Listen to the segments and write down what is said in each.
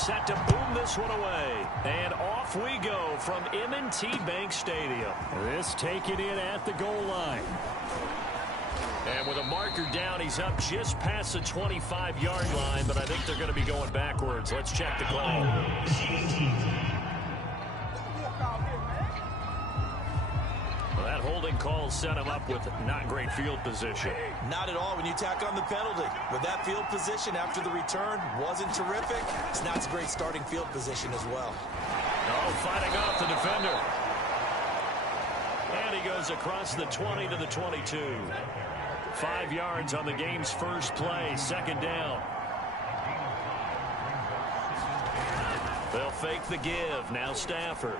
set to boom this one away. And off we go from M&T Bank Stadium. This taken in at the goal line. And with a marker down, he's up just past the 25-yard line, but I think they're going to be going backwards. Let's check the call. Well, that holding call set him up with not great field position. Not at all when you tack on the penalty. With that field position after the return wasn't terrific. It's not a great starting field position as well. Oh, fighting off the defender. And he goes across the 20 to the 22. 5 yards on the game's first play. Second down. They'll fake the give. Now Stafford.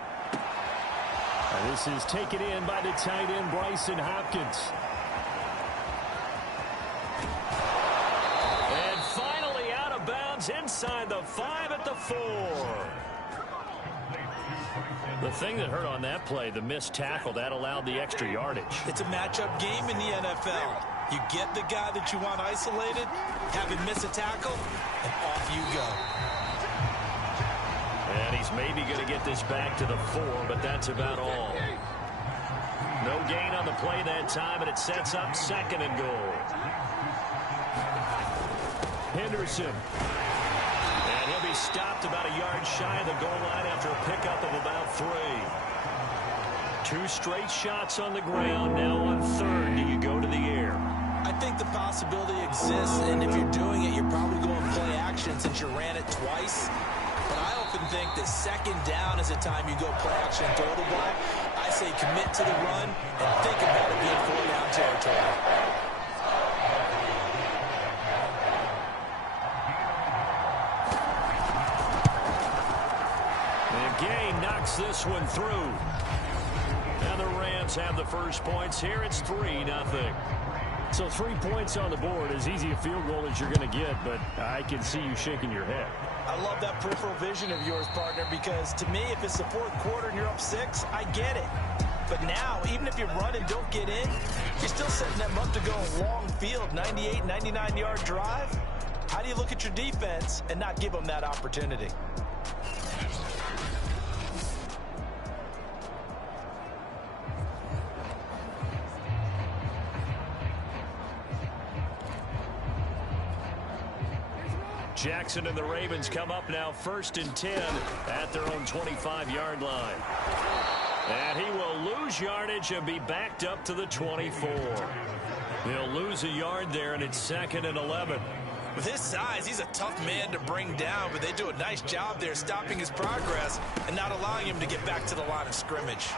And this is taken in by the tight end, Bryson Hopkins. And finally out of bounds inside the 5 at the 4. The thing that hurt on that play, the missed tackle, that allowed the extra yardage. It's a matchup game in the NFL. You get the guy that you want isolated, have him miss a tackle, and off you go. And he's maybe going to get this back to the 4, but that's about all. No gain on the play that time, and it sets up second and goal. Henderson. And he'll be stopped about a yard shy of the goal line after a pickup of about 3. 2 straight shots on the ground. Now on third, do you go to the air? I think the possibility exists, and if you're doing it, you're probably going play action since you ran it twice. But I often think that second down is a time you go play action and throw the ball. I say commit to the run and think about it being 4-down territory. And Gay knocks this one through. And the Rams have the first points here. It's 3-0. So 3 points on the board, as easy a field goal as you're going to get, but I can see you shaking your head. I love that peripheral vision of yours, partner, because to me, if it's the fourth quarter and you're up 6, I get it. But now, even if you run and don't get in, you're still setting them up to go a long field, 98, 99-yard drive. How do you look at your defense and not give them that opportunity? Jackson and the Ravens come up now 1st and 10 at their own 25-yard line. And he will lose yardage and be backed up to the 24. He'll lose a yard there, and it's 2nd and 11. With his size, he's a tough man to bring down, but they do a nice job there stopping his progress and not allowing him to get back to the line of scrimmage.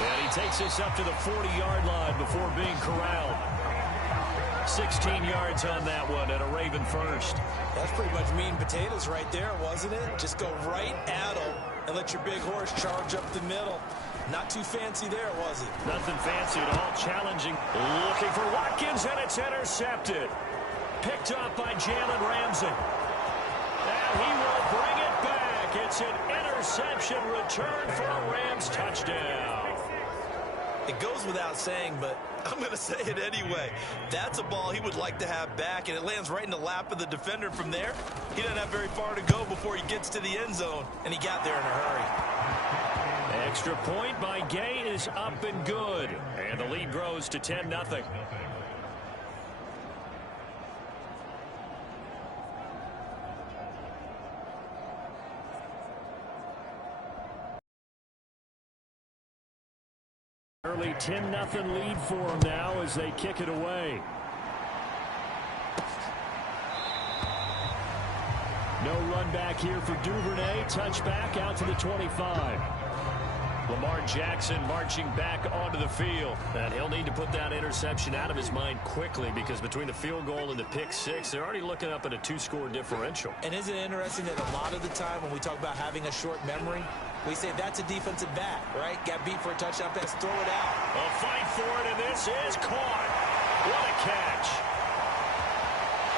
And he takes us up to the 40-yard line before being corralled. 16 yards on that one and a Raven first. That's pretty much meat and potatoes right there, wasn't it? Just go right at him and let your big horse charge up the middle. Not too fancy there, was it? Nothing fancy at all. Challenging. Looking for Watkins, and it's intercepted. Picked up by Jalen Ramsey. And he will bring it back. It's an interception return for a Rams touchdown. It goes without saying, but I'm going to say it anyway. That's a ball he would like to have back, and it lands right in the lap of the defender from there. He doesn't have very far to go before he gets to the end zone, and he got there in a hurry. Extra point by Gay is up and good, and the lead grows to 10-0. Early 10-0 lead for them now as they kick it away. No run back here for Duvernay. Touchback out to the 25. Lamar Jackson marching back onto the field. And he'll need to put that interception out of his mind quickly, because between the field goal and the pick six, they're already looking up at a 2-score differential. And isn't it interesting that a lot of the time when we talk about having a short memory, we say that's a defensive back, right? Got beat for a touchdown pass, throw it out. A fight for it, and this is caught. What a catch.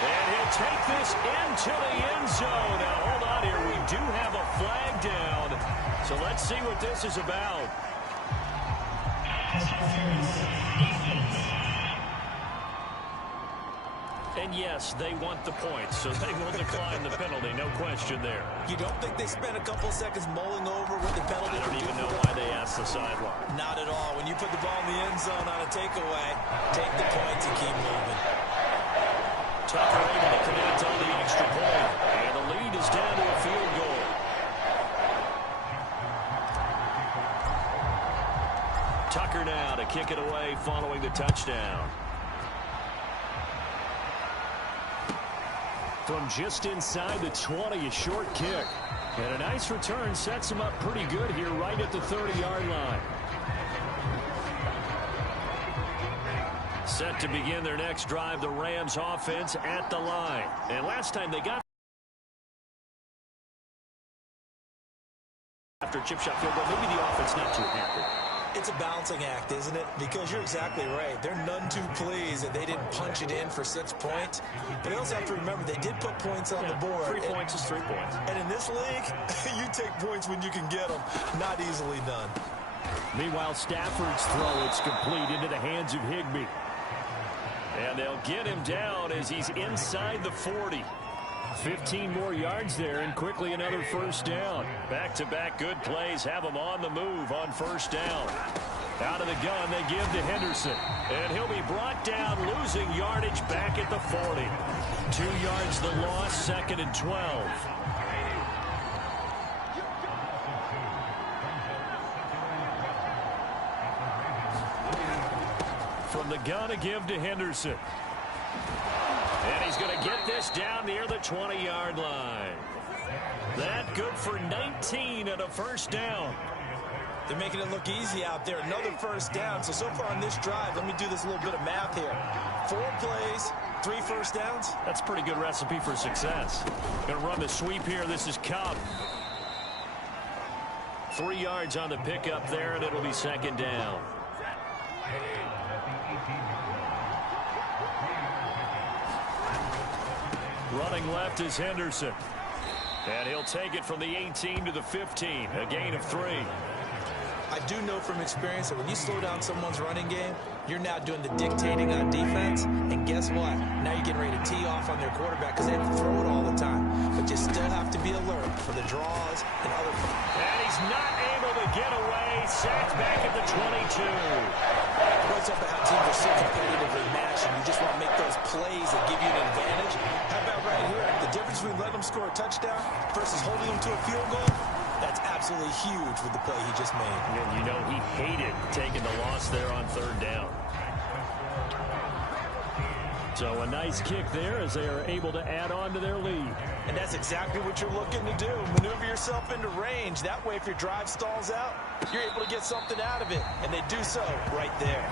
And he'll take this into the end zone. Now, hold on here. We do have a flag down. So let's see what this is about. And yes, they want the points, so they will decline the penalty, no question there. You don't think they spent a couple of seconds mulling over what the penalty I don't even know why they asked the sideline. Not at all. When you put the ball in the end zone on a takeaway, take the points and keep moving. Tucker able to connect on the extra point, and the lead is down to a field goal. Tucker now to kick it away following the touchdown. From just inside the 20, a short kick. And a nice return sets him up pretty good here right at the 30-yard line. Set to begin their next drive, the Rams offense at the line. And last time they got after a chip shot field goal, maybe the offense not too happy. It's a balancing act, isn't it? Because you're exactly right. They're none too pleased that they didn't punch it in for 6 points. But they also have to remember they did put points on the board. 3 points is 3 points. And in this league, you take points when you can get them. Not easily done. Meanwhile, Stafford's throw, it's complete into the hands of Higbee. And they'll get him down as he's inside the 40. 15 more yards there, and quickly another first down. Back-to-back good plays have him on the move on first down. Out of the gun, they give to Henderson. And he'll be brought down, losing yardage back at the 40. 2 yards the loss, 2nd and 12. From the gun, a give to Henderson. And he's going to get this down near the 20-yard line. That good for 19 and a first down. They're making it look easy out there. Another first down. So far on this drive, let me do this little bit of math here. 4 plays, 3 first downs. That's a pretty good recipe for success. Going to run the sweep here. This is Cobb. 3 yards on the pickup there, and it'll be 2nd down. Running left is Henderson. And he'll take it from the 18 to the 15. A gain of 3. I do know from experience that when you slow down someone's running game, you're now doing the dictating on defense. And guess what? Now you're getting ready to tee off on their quarterback because they have to throw it all the time. But you still have to be alert for the draws and other. And he's not able to get away. Sacked back at the 22. What's up about how teams are so competitively matched, and you just want to make those plays that give you an advantage? How about right here? The difference between letting them score a touchdown versus holding them to a field goal? That's absolutely huge with the play he just made. And you know he hated taking the loss there on 3rd down. So a nice kick there as they are able to add on to their lead. And that's exactly what you're looking to do. Maneuver yourself into range. That way, if your drive stalls out, you're able to get something out of it. And they do so right there.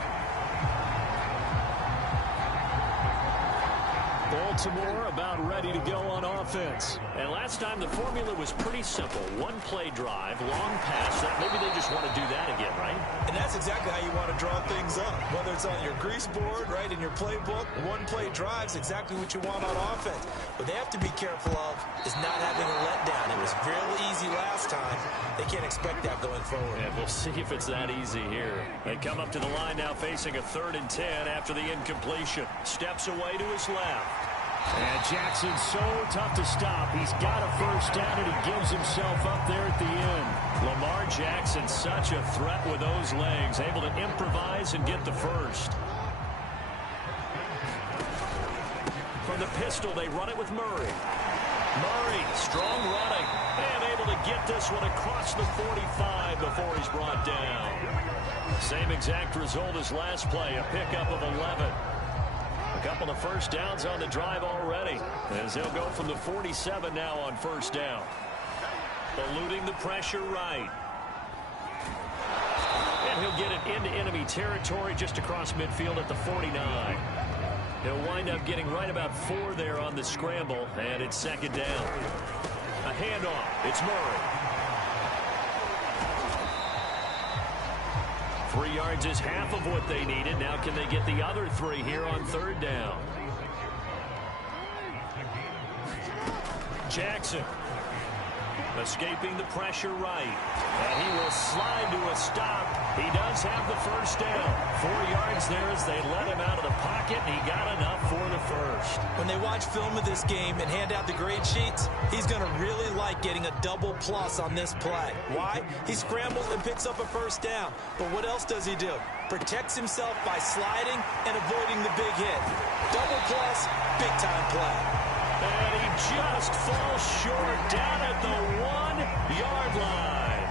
Baltimore about ready to go on offense. And last time the formula was pretty simple. 1 play drive, long pass. Maybe they just want to do that again, right? And that's exactly how you want to draw things up. Whether it's on your grease board, right, in your playbook, 1 play drive's exactly what you want on offense. What they have to be careful of is not having a letdown. It was real easy last time. They can't expect that going forward. And we'll see if it's that easy here. They come up to the line now facing a 3rd and 10 after the incompletion. Steps away to his left. And Jackson's so tough to stop. He's got a first down, and he gives himself up there at the end. Lamar Jackson, such a threat with those legs, able to improvise and get the first. From the pistol, they run it with Murray. Murray, strong running, and able to get this one across the 45 before he's brought down. Same exact result as last play, a pickup of 11. A couple of first downs on the drive already, as they'll go from the 47 now on first down. Eluding the pressure right. And he'll get it into enemy territory just across midfield at the 49. He'll wind up getting right about 4 there on the scramble, and it's 2nd down. A handoff. It's Murray. 3 yards is half of what they needed. Now can they get the other 3 here on 3rd down? Jackson. Escaping the pressure right. And he will slide to a stop. He does have the first down. 4 yards there as they let him out of the pocket, and he got enough for the first. When they watch film of this game and hand out the grade sheets, he's going to really like getting a double plus on this play. Why? He scrambles and picks up a first down. But what else does he do? Protects himself by sliding and avoiding the big hit. Double plus, big time play. And he just falls short down at the 1-yard line.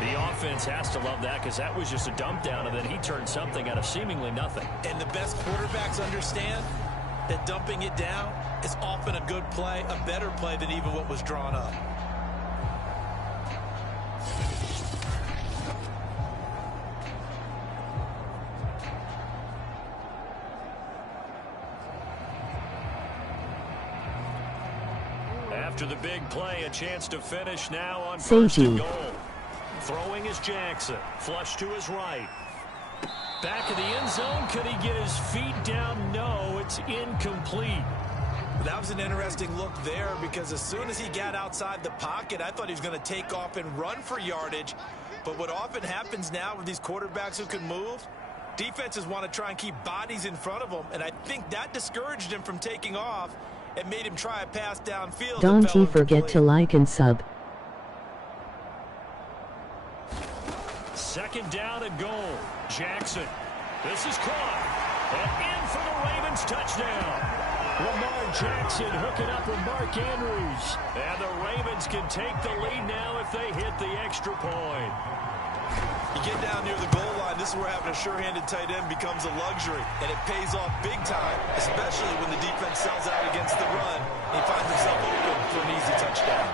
The offense has to love that because that was just a dump down, and then he turned something out of seemingly nothing. And the best quarterbacks understand that dumping it down is often a good play, a better play than even what was drawn up. After the big play, a chance to finish now on first and goal. Throwing is Jackson. Flush to his right. Back of the end zone. Could he get his feet down? No, it's incomplete. That was an interesting look there because as soon as he got outside the pocket, I thought he was going to take off and run for yardage. But what often happens now with these quarterbacks who can move, defenses want to try and keep bodies in front of them, and I think that discouraged him from taking off and made him try a pass downfield. Don't forget to like and sub. Second down and goal. Jackson. This is caught. And in for the Ravens touchdown. Lamar Jackson hooking up with Mark Andrews. And the Ravens can take the lead now if they hit the extra point. You get down near the goal line, this is where having a sure-handed tight end becomes a luxury, and it pays off big time, especially when the defense sells out against the run, and he finds himself open for an easy touchdown.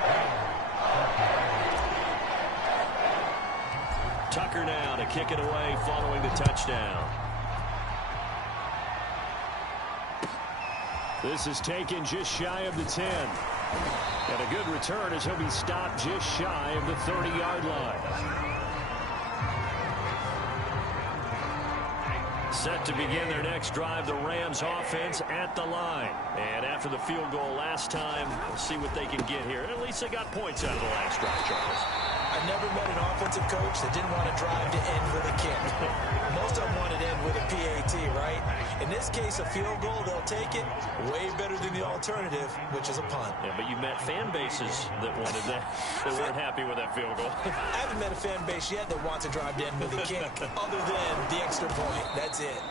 Tucker now to kick it away following the touchdown. This is taken just shy of the 10. And a good return as he'll be stopped just shy of the 30-yard line. Set to begin their next drive, the Rams offense at the line. And after the field goal last time, we'll see what they can get here. And at least they got points out of the last drive, Charles. I've never met an offensive coach that didn't want to drive to end with a kick. Most of them want to end with a PAT, right? In this case, a field goal, they'll take it. Way better than the alternative, which is a punt. Yeah, but you met fan bases that wanted that, that weren't happy with that field goal. I haven't met a fan base yet that wants to drive to end with a kick, other than the extra point. That's it.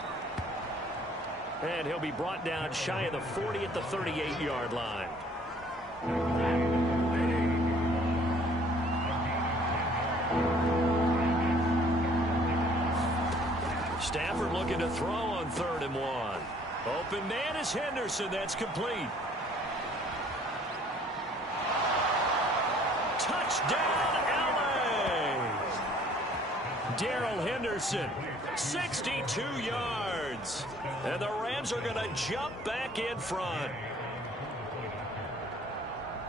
And he'll be brought down shy of the 40 at the 38-yard line. Stafford looking to throw on 3rd and 1. Open man is Henderson. That's complete. Touchdown, LA! Darrell Henderson, 62 yards. And the Rams are going to jump back in front.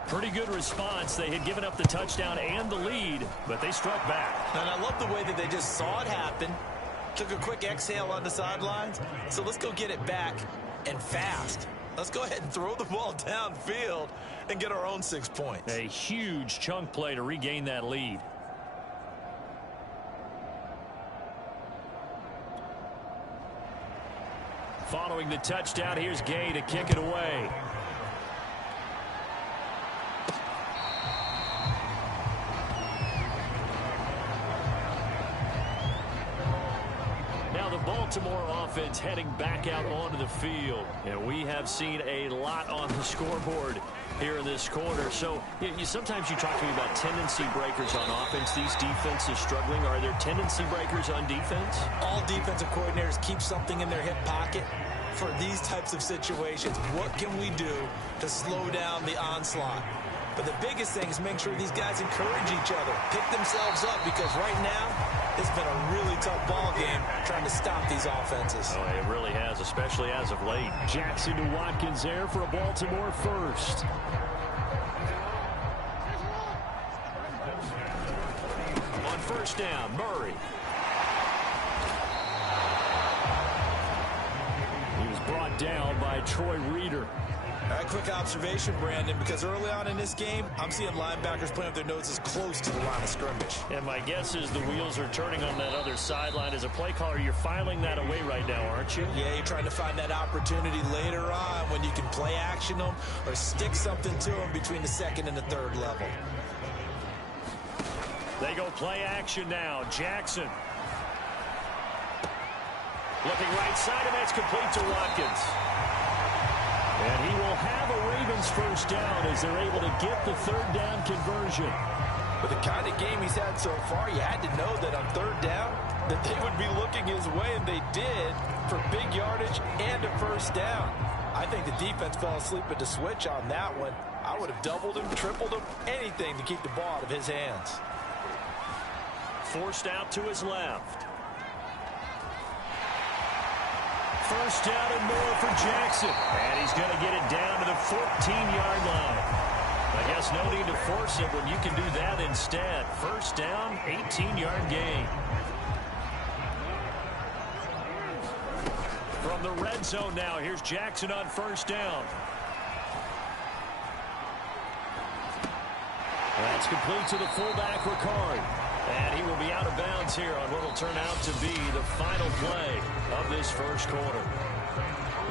Pretty good response. They had given up the touchdown and the lead, but they struck back. And I love the way that they just saw it happen. Took a quick exhale on the sidelines. So let's go get it back and fast. Let's go ahead and throw the ball downfield and get our own 6 points. A huge chunk play to regain that lead. Following the touchdown, here's Gay to kick it away. Baltimore offense heading back out onto the field. And we have seen a lot on the scoreboard here in this quarter. So sometimes you talk to me about tendency breakers on offense. These defenses struggling. Are there tendency breakers on defense? All defensive coordinators keep something in their hip pocket for these types of situations. What can we do to slow down the onslaught? But the biggest thing is make sure these guys encourage each other, pick themselves up, because right now it's been a really tough ball game trying to stop these offenses. Oh, it really has, especially as of late. Jackson to Watkins there for a Baltimore first. On first down, Murray. He was brought down by Troy Reeder. All right, quick observation, Brandon, because early on in this game, I'm seeing linebackers playing with their noses close to the line of scrimmage. And my guess is the wheels are turning on that other sideline. As a play caller, you're filing that away right now, aren't you? Yeah, you're trying to find that opportunity later on when you can play action them or stick something to them between the second and the third level. They go play action now. Jackson. Looking right side, and that's complete to Watkins. And he will have a Ravens first down as they're able to get the third down conversion. With the kind of game he's had so far, you had to know that on third down that they would be looking his way, and they did, for big yardage and a first down. I think the defense fell asleep at the switch on that one. I would have doubled him, tripled him, anything to keep the ball out of his hands. Forced out to his left. First down and more for Jackson. And he's going to get it down to the 14-yard line. I guess no need to force it when you can do that instead. First down, 18-yard gain. From the red zone now, here's Jackson on first down. That's complete to the fullback, Ricard. And he will be out of bounds here on what will turn out to be the final play of this first quarter.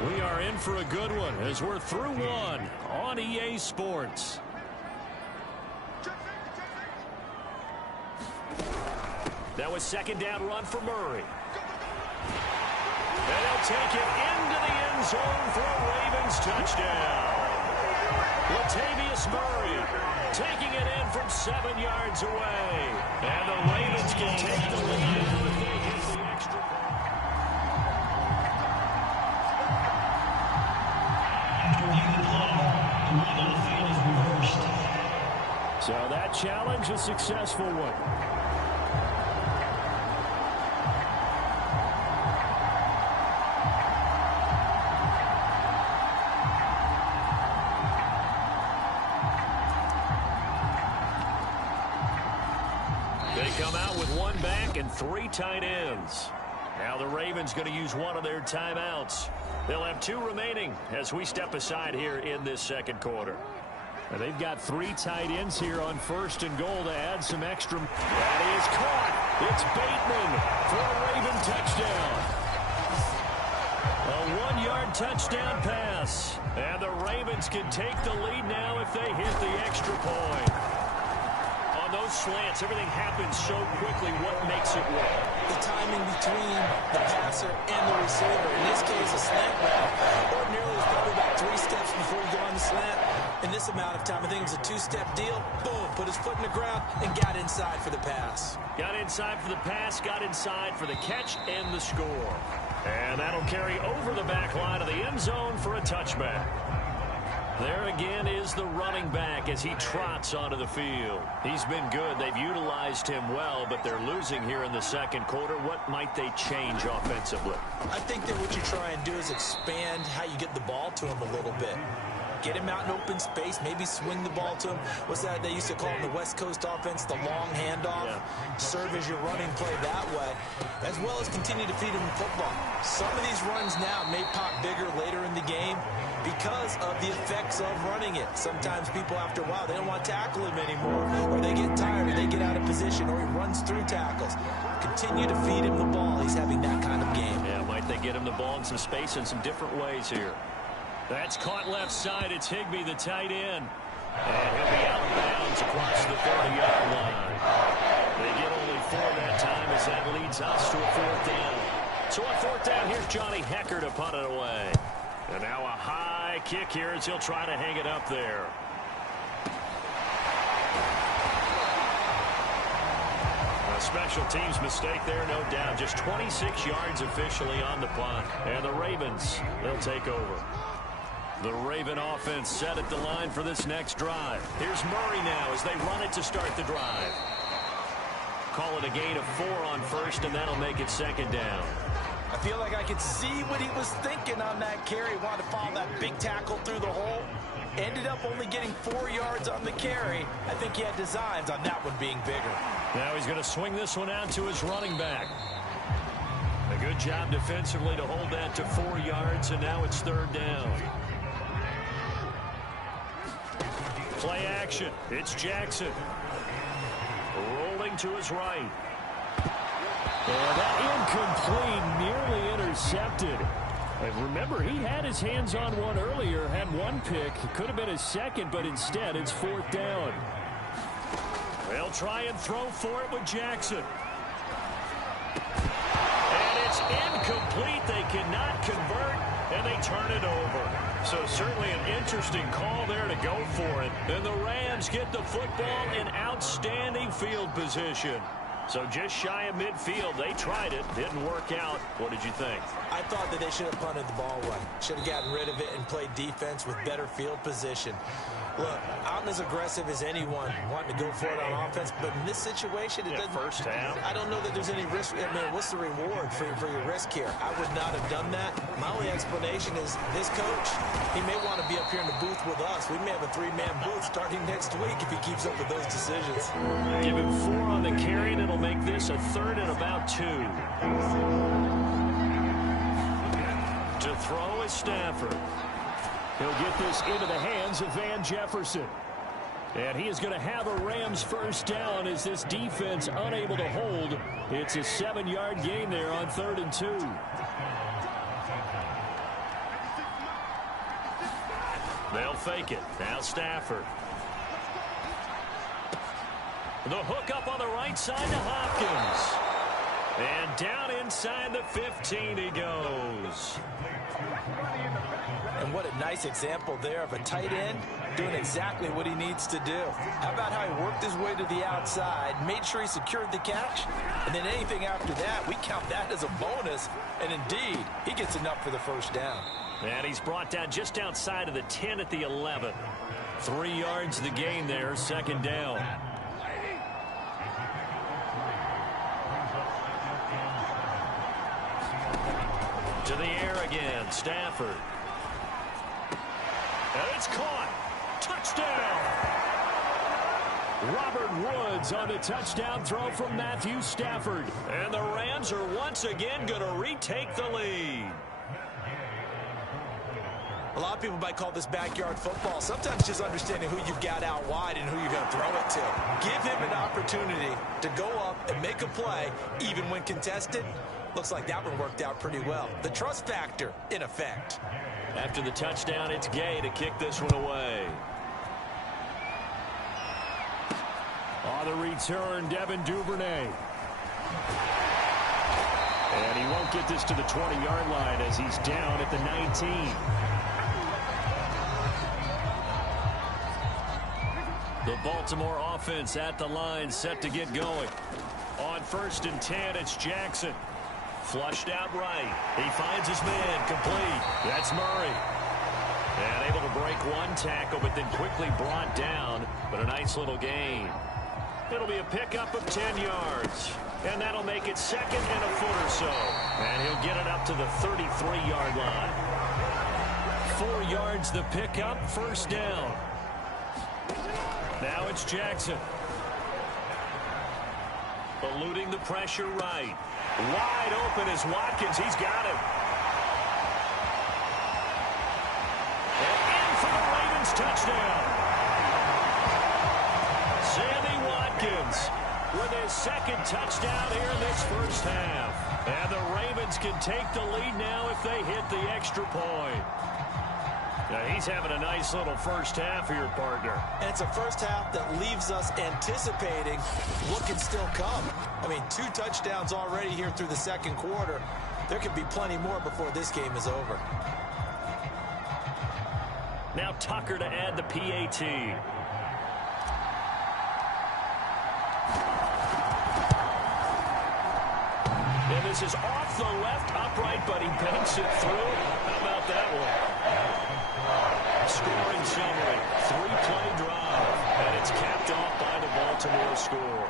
We are in for a good one as we're through one on EA Sports. That was second down run for Murray. And he'll take it into the end zone for a Ravens touchdown. Latavius Murray taking it in from 7 yards away. And the Ravens can take the lead if they hit the extra point. So that challenge, a successful one. Come out with one back and 3 tight ends. Now the Ravens going to use one of their timeouts. They'll have 2 remaining as we step aside here in this second quarter. And they've got 3 tight ends here on first and goal to add some extra. That is caught. It's Bateman for a Raven touchdown. A 1-yard touchdown pass. And the Ravens can take the lead now if they hit the extra point. Those slants, everything happens so quickly. What makes it work? The timing between the passer and the receiver. In this case, a slant route ordinarily is probably about 3 steps before you go on the slant. In this amount of time, I think it was a 2-step deal. Boom, put his foot in the ground and got inside for the pass. Got inside for the pass, got inside for the catch and the score. And that'll carry over the back line of the end zone for a touchback. There again is the running back as he trots onto the field. He's been good. They've utilized him well, but they're losing here in the second quarter. What might they change offensively? I think that what you try and do is expand how you get the ball to him a little bit. Get him out in open space, maybe swing the ball to him. What's that they used to call in the West Coast offense, the long handoff? Yeah. Serve as your running play that way, as well as continue to feed him the football. Some of these runs now may pop bigger later in the game because of the effects of running it. Sometimes people, after a while, they don't want to tackle him anymore, or they get tired, or they get out of position, or he runs through tackles. Continue to feed him the ball. He's having that kind of game. Yeah, might they get him the ball in some space in some different ways here. That's caught left side. It's Higbee, the tight end. And he'll be out of bounds across the 30-yard line. They get only 4 that time as that leads us to a 4th down. So on 4th down, here's Johnny Hecker to punt it away. And now a high kick here as he'll try to hang it up there. A special teams mistake there, no doubt. Just 26 yards officially on the punt. And the Ravens, they'll take over. The Raven offense set at the line for this next drive. Here's Murray now as they run it to start the drive. Call it a gain of 4 on first, and that'll make it second down. I feel like I could see what he was thinking on that carry. Wanted to follow that big tackle through the hole. Ended up only getting 4 yards on the carry. I think he had designs on that one being bigger. Now he's going to swing this one out to his running back. A good job defensively to hold that to 4 yards, and now it's 3rd down. Play action. It's Jackson. Rolling to his right. And that incomplete, nearly intercepted. And remember, he had his hands on one earlier, had one pick. It could have been his second, but instead it's 4th down. They'll try and throw for it with Jackson. And it's incomplete. They cannot convert, and they turn it over. So certainly an interesting call there to go for it. And the Rams get the football in outstanding field position. So just shy of midfield. They tried it. Didn't work out. What did you think? I thought that they should have punted the ball away. Should have gotten rid of it and played defense with better field position. Look, I'm as aggressive as anyone wanting to go for it on offense, but in this situation, it doesn't. First half. I don't know that there's any risk. I mean, what's the reward for your risk here? I would not have done that. My only explanation is this coach, he may want to be up here in the booth with us. We may have a 3-man booth starting next week if he keeps up with those decisions. Give him 4 on the carry, and it'll make this a 3rd and about 2. To throw is Stafford. He'll get this into the hands of Van Jefferson. And he is going to have a Rams first down as this defense unable to hold. It's a 7-yard gain there on 3rd and 2. They'll fake it. Now Stafford. The hook up on the right side to Hopkins. And down inside the 15 he goes. And what a nice example there of a tight end doing exactly what he needs to do. How about how he worked his way to the outside, made sure he secured the catch, and then anything after that, we count that as a bonus. And indeed, he gets enough for the first down. And he's brought down just outside of the 10 at the 11. 3 yards the gain there, 2nd down. To the air again, Stafford. And it's caught. Touchdown. Robert Woods on the touchdown throw from Matthew Stafford. And the Rams are once again going to retake the lead. A lot of people might call this backyard football. Sometimes just understanding who you've got out wide and who you're going to throw it to. Give him an opportunity to go up and make a play, even when contested. Looks like that one worked out pretty well. The trust factor in effect. After the touchdown, it's Gay to kick this one away. On the return, Devin Duvernay. And he won't get this to the 20-yard line as he's down at the 19. The Baltimore offense at the line, set to get going. On 1st and 10, it's Jackson. Flushed out right. He finds his man complete. That's Murray. And able to break one tackle, but then quickly brought down. But a nice little gain. It'll be a pickup of 10 yards. And that'll make it 2nd and a foot or so. And he'll get it up to the 33-yard line. 4 yards the pickup, 1st down. Now it's Jackson. Eluding the pressure right. Wide open is Watkins. He's got him. And in for the Ravens touchdown. Sammy Watkins with his 2nd touchdown here in this first half. And the Ravens can take the lead now if they hit the extra point. Now he's having a nice little first half here, partner. And it's a first half that leaves us anticipating what can still come. I mean, 2 touchdowns already here through the 2nd quarter. There could be plenty more before this game is over. Now Tucker to add the PAT. And this is off the left upright, but he banks it through. How about that one? Scoring summary, 3-play drive, and it's capped off by the Baltimore score.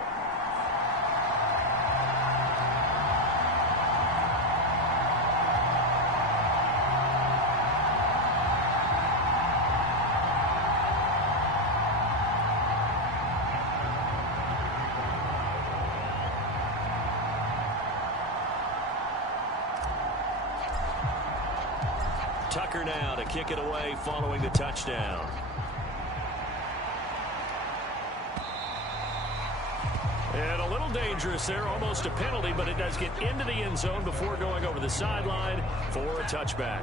Tucker now to kick it away following the touchdown. And a little dangerous there, almost a penalty, but it does get into the end zone before going over the sideline for a touchback.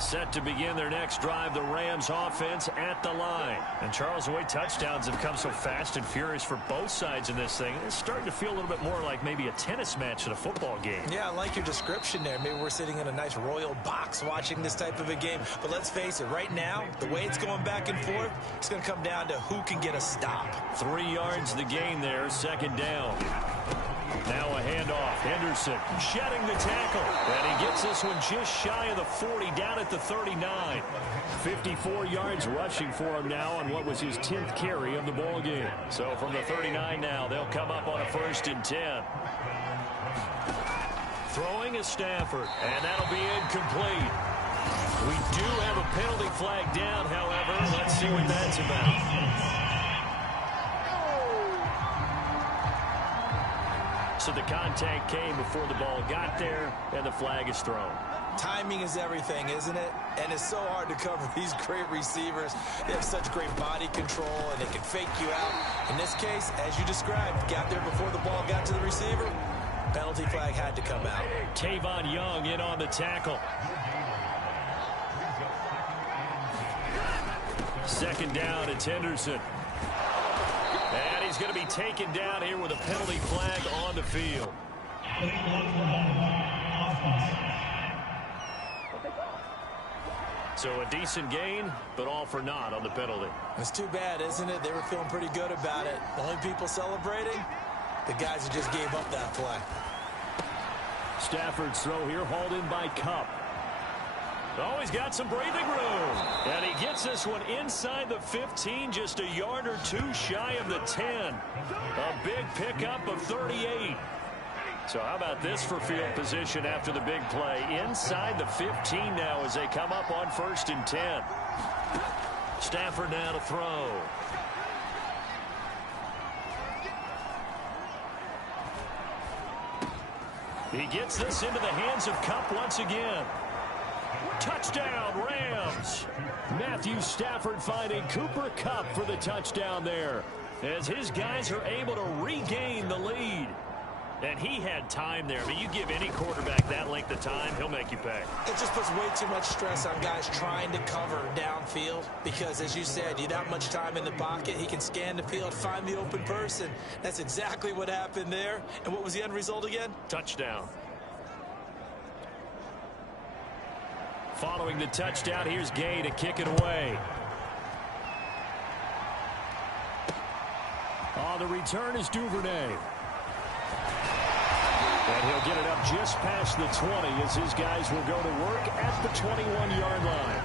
Set to begin their next drive, the Rams offense at the line. And Charles, the way touchdowns have come so fast and furious for both sides in this thing, it's starting to feel a little bit more like maybe a tennis match at a football game. Yeah, I like your description there. Maybe we're sitting in a nice royal box watching this type of a game. But let's face it, right now, the way it's going back and forth, it's going to come down to who can get a stop. 3 yards the gain there, second down. Now a handoff. Henderson shedding the tackle. And he gets this one just shy of the 40, down at the 39. 54 yards rushing for him now on what was his 10th carry of the ball game. So from the 39 now, they'll come up on a 1st and 10. Throwing is Stafford, and that'll be incomplete. We do have a penalty flag down, however. Let's see what that's about. So the contact came before the ball got there, and the flag is thrown. Timing is everything, isn't it? And it's so hard to cover these great receivers. They have such great body control, and they can fake you out. In this case, as you described, got there before the ball got to the receiver. Penalty flag had to come out. Tavon Young in on the tackle. Second down, it's Henderson. And he's going to be taken down here with a penalty flag on the field. So a decent gain, but all for naught on the penalty. It's too bad, isn't it? They were feeling pretty good about it. The only people celebrating, the guys who just gave up that play. Stafford's throw here, hauled in by Kupp. Oh, he's got some breathing room. And he gets this one inside the 15, just a yard or two shy of the 10. A big pickup of 38. So how about this for field position after the big play? Inside the 15 now as they come up on 1st and 10. Stafford now to throw. He gets this into the hands of Kupp once again. Touchdown, Rams. Matthew Stafford finding Cooper Kupp for the touchdown there, as his guys are able to regain the lead. And he had time there. I mean, you give any quarterback that length of time, he'll make you pay. It just puts way too much stress on guys trying to cover downfield because, as you said, you that much time in the pocket, he can scan the field, find the open person. That's exactly what happened there. And what was the end result again? Touchdown. Following the touchdown, here's Gay to kick it away. On the return is Duvernay. And he'll get it up just past the 20 as his guys will go to work at the 21-yard line.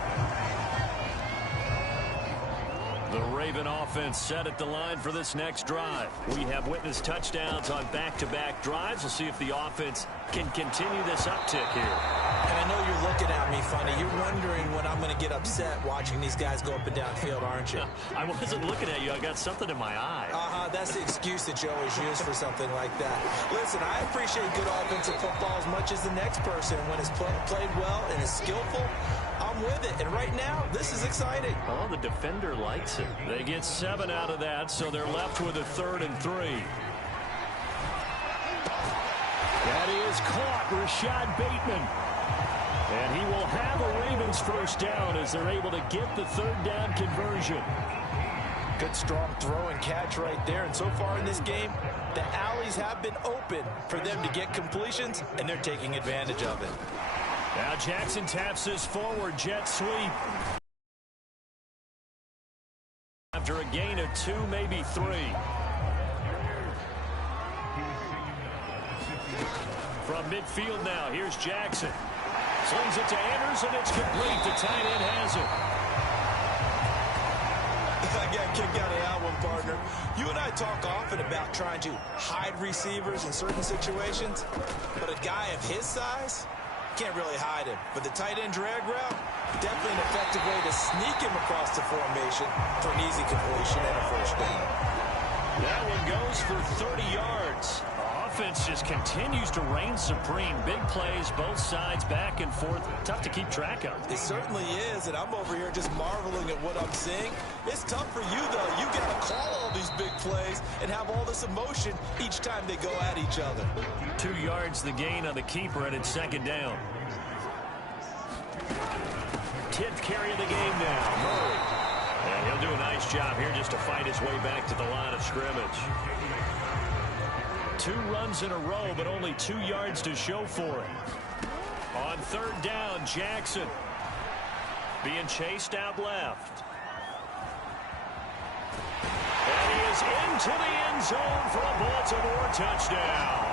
The Raven offense set at the line for this next drive. We have witnessed touchdowns on back-to-back drives. We'll see if the offense can continue this uptick here. And I know you're looking at me funny. You're wondering when I'm going to get upset watching these guys go up and down field, aren't you? I wasn't looking at you. I got something in my eye. That's the excuse that you always use for something like that. Listen, I appreciate good offensive football as much as the next person. When it's played well and is skillful, I'm with it. And right now, this is exciting. Oh, the defender likes it. They get 7 out of that, so they're left with a 3rd and 3. That is caught, Rashad Bateman. And he will have a Ravens first down as they're able to get the 3rd down conversion. Good strong throw and catch right there. And so far in this game, the alleys have been open for them to get completions, and they're taking advantage of it. Now Jackson taps this forward jet sweep. After a gain of 2, maybe 3. From midfield now, here's Jackson. Slings it to Anderson. It's complete. The tight end has it. I got kicked out of that one, partner. You and I talk often about trying to hide receivers in certain situations, but a guy of his size can't really hide him. But the tight end drag route, definitely an effective way to sneak him across the formation for an easy completion and a first down. That one goes for 30 yards. offense just continues to reign supreme. Big plays, both sides, back and forth. Tough to keep track of. It certainly is, and I'm over here just marveling at what I'm seeing. It's tough for you, though. You got to call all these big plays and have all this emotion each time they go at each other. 2 yards the gain on the keeper, and it's second down. 10th carry of the game now. Murray. And he'll do a nice job here just to fight his way back to the line of scrimmage. 2 runs in a row, but only 2 yards to show for it. On third down, Jackson being chased out left. And he is into the end zone for a Baltimore touchdown.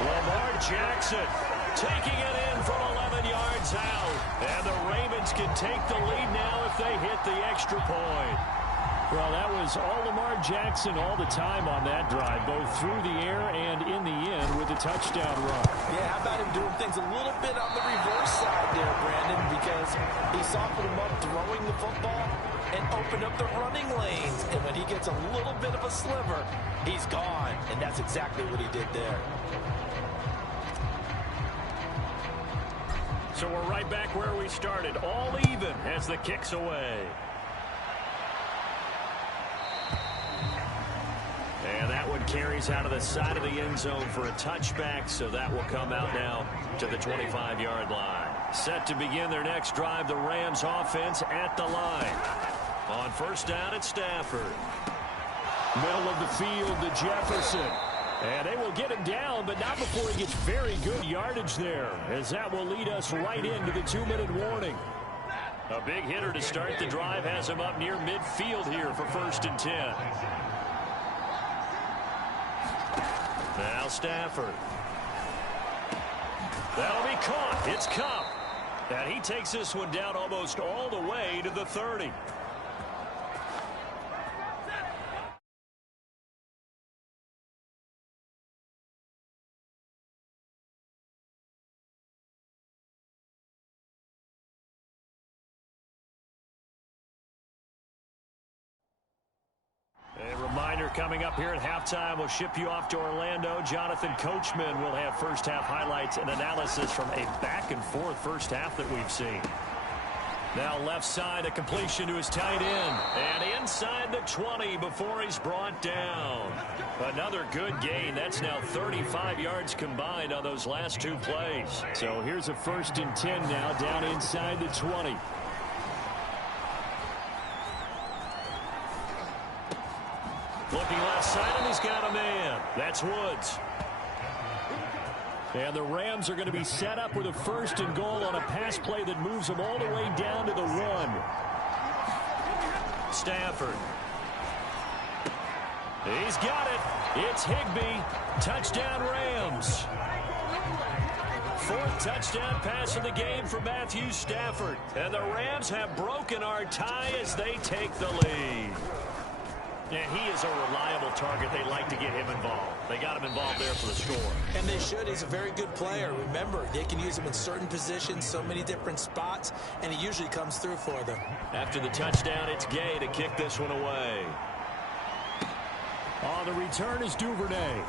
Lamar Jackson taking it in from 11 yards out. And the Ravens can take the lead now if they hit the extra point. Well, that was all Lamar Jackson all the time on that drive, both through the air and in the end with a touchdown run. Yeah, how about him doing things a little bit on the reverse side there, Brandon, because he softened him up throwing the football and opened up the running lanes. And when he gets a little bit of a sliver, he's gone. And that's exactly what he did there. So we're right back where we started, all even as the kick's away. And that one carries out of the side of the end zone for a touchback, so that will come out now to the 25-yard line. Set to begin their next drive, the Rams offense at the line. On first down, it's Stafford. Middle of the field to Jefferson. And they will get him down, but not before he gets very good yardage there, as that will lead us right into the 2-minute warning. A big hitter to start the drive has him up near midfield here for 1st and 10. Now Stafford. That'll be caught. It's Cup. And he takes this one down almost all the way to the 30. A reminder coming up here at halftime, we'll ship you off to Orlando. Jonathan Coachman will have first-half highlights and analysis from a back-and-forth first half that we've seen. Now left side, a completion to his tight end. And inside the 20 before he's brought down. Another good gain. That's now 35 yards combined on those last 2 plays. So here's a 1st and 10 now down inside the 20. Looking left side, and he's got a man. That's Woods. And the Rams are going to be set up with a 1st and goal on a pass play that moves them all the way down to the 1. Stafford. He's got it. It's Higbee. Touchdown Rams. 4th touchdown pass of the game for Matthew Stafford. And the Rams have broken our tie as they take the lead. And he is a reliable target. They like to get him involved. They got him involved there for the score. And they should. He's a very good player. Remember, they can use him in certain positions, so many different spots, and he usually comes through for them. After the touchdown, it's Gay to kick this one away. On the return is Duvernay.